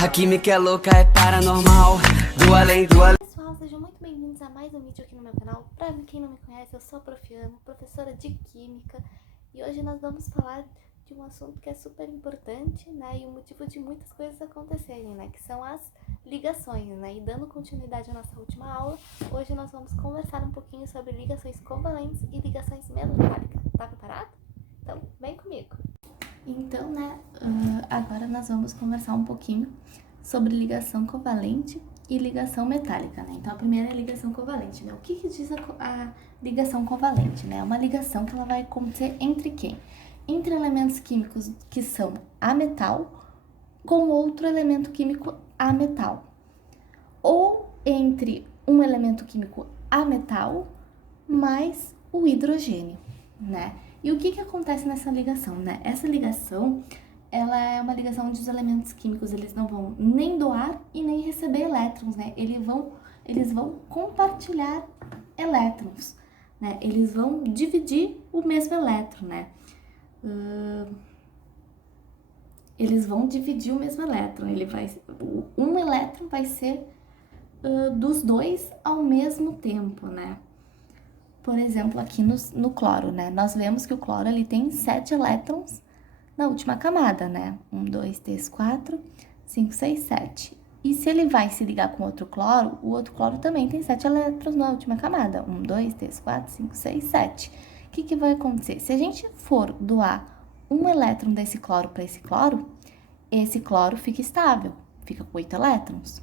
A química é louca, é paranormal. Do além, do além. Pessoal, sejam muito bem-vindos a mais um vídeo aqui no meu canal. Pra quem não me conhece, eu sou a Prof. Ana, professora de Química. E hoje nós vamos falar de um assunto que é super importante, né? E o motivo de muitas coisas acontecerem, né? Que são as ligações, né? E dando continuidade à nossa última aula, hoje nós vamos conversar um pouquinho sobre ligações covalentes e ligações metálicas. Tá preparado? Então, vem comigo! Então, né, agora nós vamos conversar um pouquinho sobre ligação covalente e ligação metálica, né? Então, a primeira é a ligação covalente, né? O que diz a ligação covalente, né? É uma ligação que ela vai acontecer entre quem? Entre elementos químicos que são ametal com outro elemento químico ametal. Ou entre um elemento químico ametal mais o hidrogênio, né? E o que acontece nessa ligação, né? Essa ligação, ela é uma ligação onde os elementos químicos, eles não vão nem doar e nem receber elétrons, né? Eles vão compartilhar elétrons, né? Eles vão dividir o mesmo elétron, né? Eles vão dividir o mesmo elétron. Um elétron vai ser dos dois ao mesmo tempo, né? Por exemplo, aqui no cloro, né? Nós vemos que o cloro, ele tem 7 elétrons na última camada, né? 1, 2, 3, 4, 5, 6, 7. E se ele vai se ligar com outro cloro, o outro cloro também tem 7 elétrons na última camada. 1, 2, 3, 4, 5, 6, 7. O que vai acontecer? Se a gente for doar um elétron desse cloro para esse cloro fica estável, fica com 8 elétrons.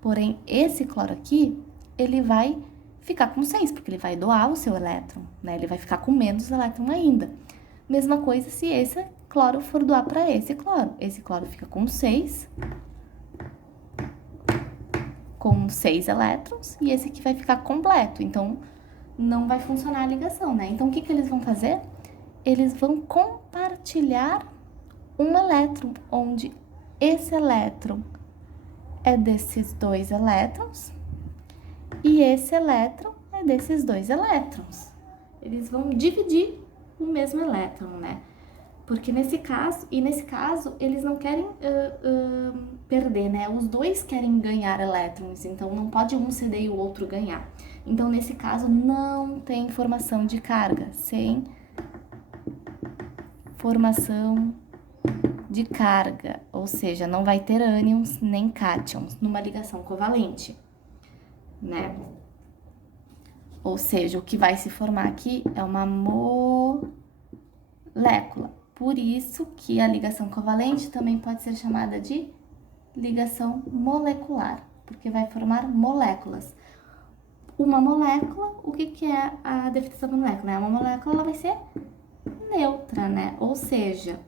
Porém, esse cloro aqui, ele vai ficar com 6, porque ele vai doar o seu elétron, né? Ele vai ficar com menos elétron ainda. Mesma coisa se esse cloro for doar para esse cloro. Esse cloro fica com 6 elétrons, e esse aqui vai ficar completo. Então, não vai funcionar a ligação, né? Então, o que eles vão fazer? Eles vão compartilhar um elétron, onde esse elétron é desses 2 elétrons, e esse elétron é desses 2 elétrons. Eles vão dividir o mesmo elétron, né? Porque nesse caso, eles não querem perder, né? Os dois querem ganhar elétrons, então não pode um ceder e o outro ganhar. Então, nesse caso, não tem formação de carga, sem formação de carga, ou seja, não vai ter ânions nem cátions numa ligação covalente, né? Ou seja, o que vai se formar aqui é uma molécula. Por isso que a ligação covalente também pode ser chamada de ligação molecular, porque vai formar moléculas. Uma molécula, o que é a definição da molécula? Uma molécula, ela vai ser neutra, né? Ou seja,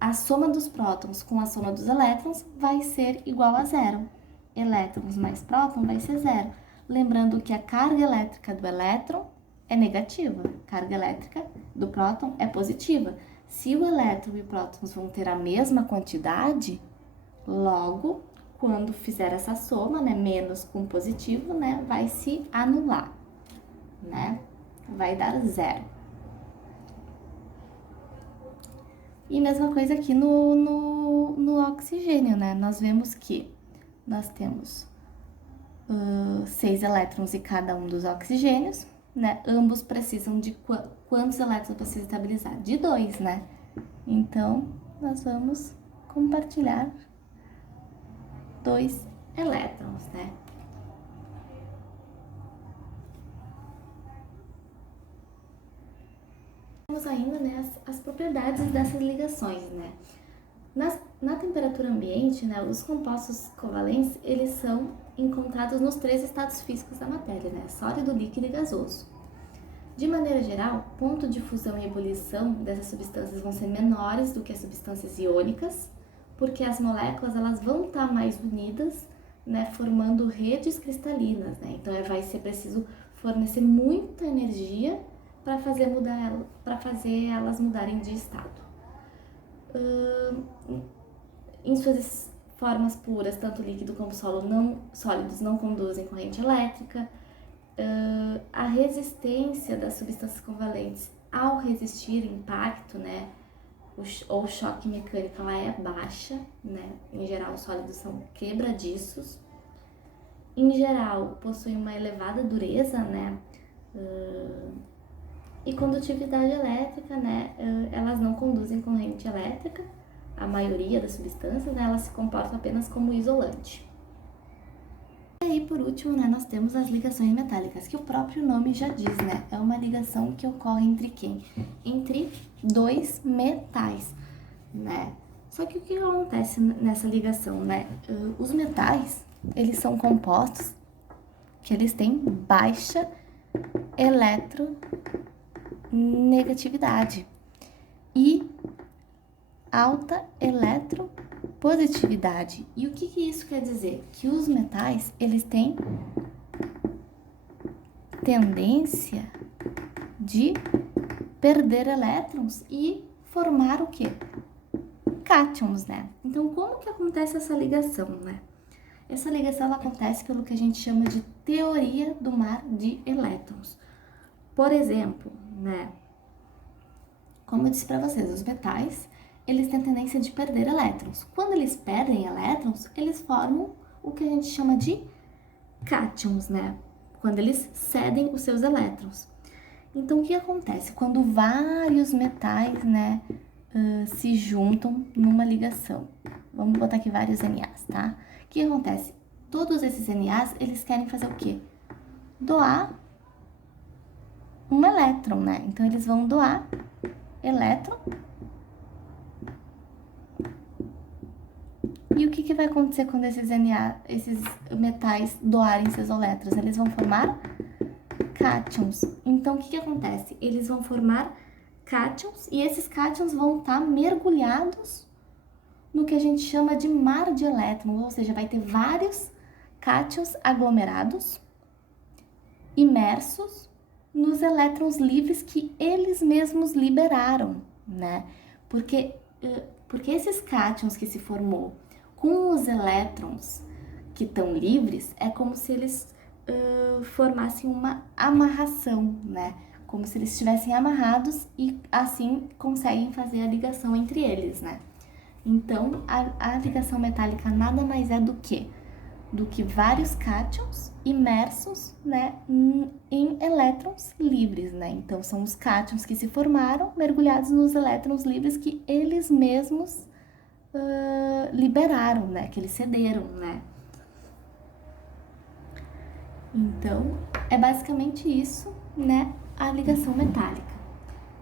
a soma dos prótons com a soma dos elétrons vai ser igual a 0. Elétrons mais próton vai ser 0. Lembrando que a carga elétrica do elétron é negativa, a carga elétrica do próton é positiva. Se o elétron e o prótons vão ter a mesma quantidade, logo, quando fizer essa soma, né, menos com positivo, né, vai se anular, né? Vai dar 0. E mesma coisa aqui no oxigênio, né? Nós vemos que nós temos 6 elétrons em cada um dos oxigênios, né? Ambos precisam de quantos elétrons para se estabilizar? De 2, né? Então, nós vamos compartilhar 2 elétrons, né? Temos ainda, né, as propriedades dessas ligações, né? Na temperatura ambiente, né, os compostos covalentes, eles são encontrados nos 3 estados físicos da matéria, né? Sólido, líquido e gasoso. De maneira geral, ponto de fusão e ebulição dessas substâncias vão ser menores do que as substâncias iônicas, porque as moléculas, elas vão estar mais unidas, né, formando redes cristalinas, né? Então, vai ser preciso fornecer muita energia para fazer elas mudarem de estado. Em suas formas puras, tanto líquido como sólidos não conduzem corrente elétrica. A resistência das substâncias covalentes ao resistir impacto, né, ou choque mecânico, ela é baixa, né? Em geral, os sólidos são quebradiços. Em geral, possuem uma elevada dureza, né? E condutividade elétrica, né? Elas não conduzem corrente elétrica. A maioria das substâncias, né? Elas se comportam apenas como isolante. E aí, por último, né? Nós temos as ligações metálicas, que o próprio nome já diz, né? É uma ligação que ocorre entre quem? Entre dois metais, né? Só que o que acontece nessa ligação, né? Os metais, eles são compostos que eles têm baixa eletronegatividade e alta eletropositividade. E o que isso quer dizer? Que os metais, eles têm tendência de perder elétrons e formar o quê? Cátions, né? Então, como que acontece essa ligação, né? Essa ligação ela acontece pelo que a gente chama de teoria do mar de elétrons. Por exemplo, né? Como eu disse para vocês, os metais, eles têm tendência de perder elétrons. Quando eles perdem elétrons, eles formam o que a gente chama de cátions, né? Quando eles cedem os seus elétrons. Então, o que acontece? Quando vários metais, né, se juntam numa ligação. Vamos botar aqui vários NAs, tá? O que acontece? Todos esses NAs, eles querem fazer o quê? Doar um elétron, né? Então, eles vão doar elétron. E o que vai acontecer quando esses metais doarem seus elétrons? Eles vão formar cátions. Então, o que acontece? Eles vão formar cátions e esses cátions vão estar mergulhados no que a gente chama de mar de elétrons, ou seja, vai ter vários cátions aglomerados, imersos nos elétrons livres que eles mesmos liberaram, né? Porque esses cátions que se formou com os elétrons que estão livres, é como se eles formassem uma amarração, né? Como se eles estivessem amarrados e assim conseguem fazer a ligação entre eles, né? Então, a ligação metálica nada mais é do que vários cátions imersos, né, em elétrons livres, né? Então, são os cátions que se formaram mergulhados nos elétrons livres que eles mesmos liberaram, né? Que eles cederam, né? Então, é basicamente isso, né? A ligação metálica.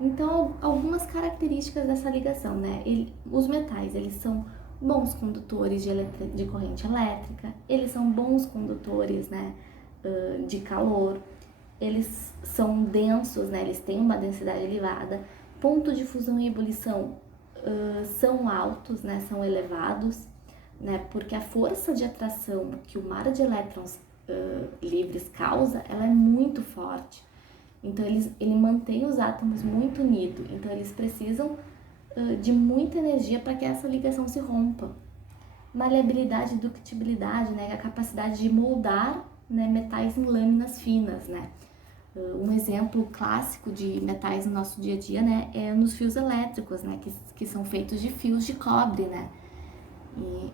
Então, algumas características dessa ligação, né? Os metais, eles são bons condutores de corrente elétrica, eles são bons condutores, né, de calor, eles são densos, né? Eles têm uma densidade elevada, ponto de fusão e ebulição são altos, né? São elevados, né? Porque a força de atração que o mar de elétrons livres causa, ela é muito forte. Então, ele mantém os átomos muito unidos. Então, eles precisam de muita energia para que essa ligação se rompa. Maleabilidade e ductibilidade, né? A capacidade de moldar, né, metais em lâminas finas, né? Um exemplo clássico de metais no nosso dia a dia, né? É nos fios elétricos, né? Que são feitos de fios de cobre, né?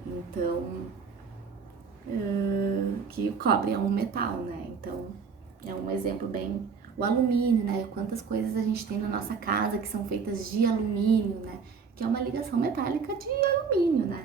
Então, que o cobre é um metal, né? Então, é um exemplo bem... O alumínio, né? Quantas coisas a gente tem na nossa casa que são feitas de alumínio, né? Que é uma ligação metálica de alumínio, né?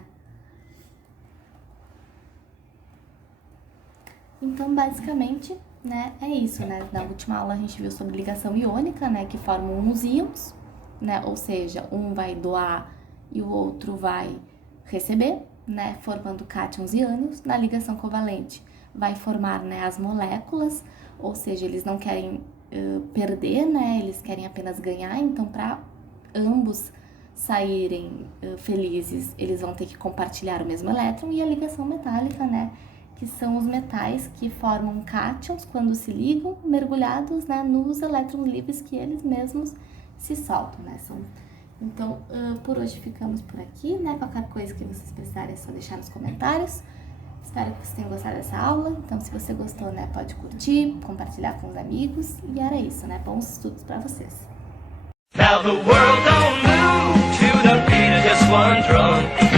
Então, basicamente, né? É isso, né? Na última aula a gente viu sobre ligação iônica, né? Que formam os íons, né? Ou seja, um vai doar e o outro vai receber, né? Formando cátions e ânions. Na ligação covalente vai formar, né, as moléculas, ou seja, eles não querem perder, né? Eles querem apenas ganhar. Então, para ambos saírem felizes, eles vão ter que compartilhar o mesmo elétron. E a ligação metálica, né? Que são os metais que formam cátions quando se ligam, mergulhados, né, nos elétrons livres que eles mesmos se soltam, né? Então, por hoje ficamos por aqui, né? Qualquer coisa que vocês precisarem é só deixar nos comentários. Espero que vocês tenham gostado dessa aula. Então, se você gostou, né, pode curtir, compartilhar com os amigos. E era isso, né? Bons estudos para vocês. Now the world don't move to the beat of just one drum.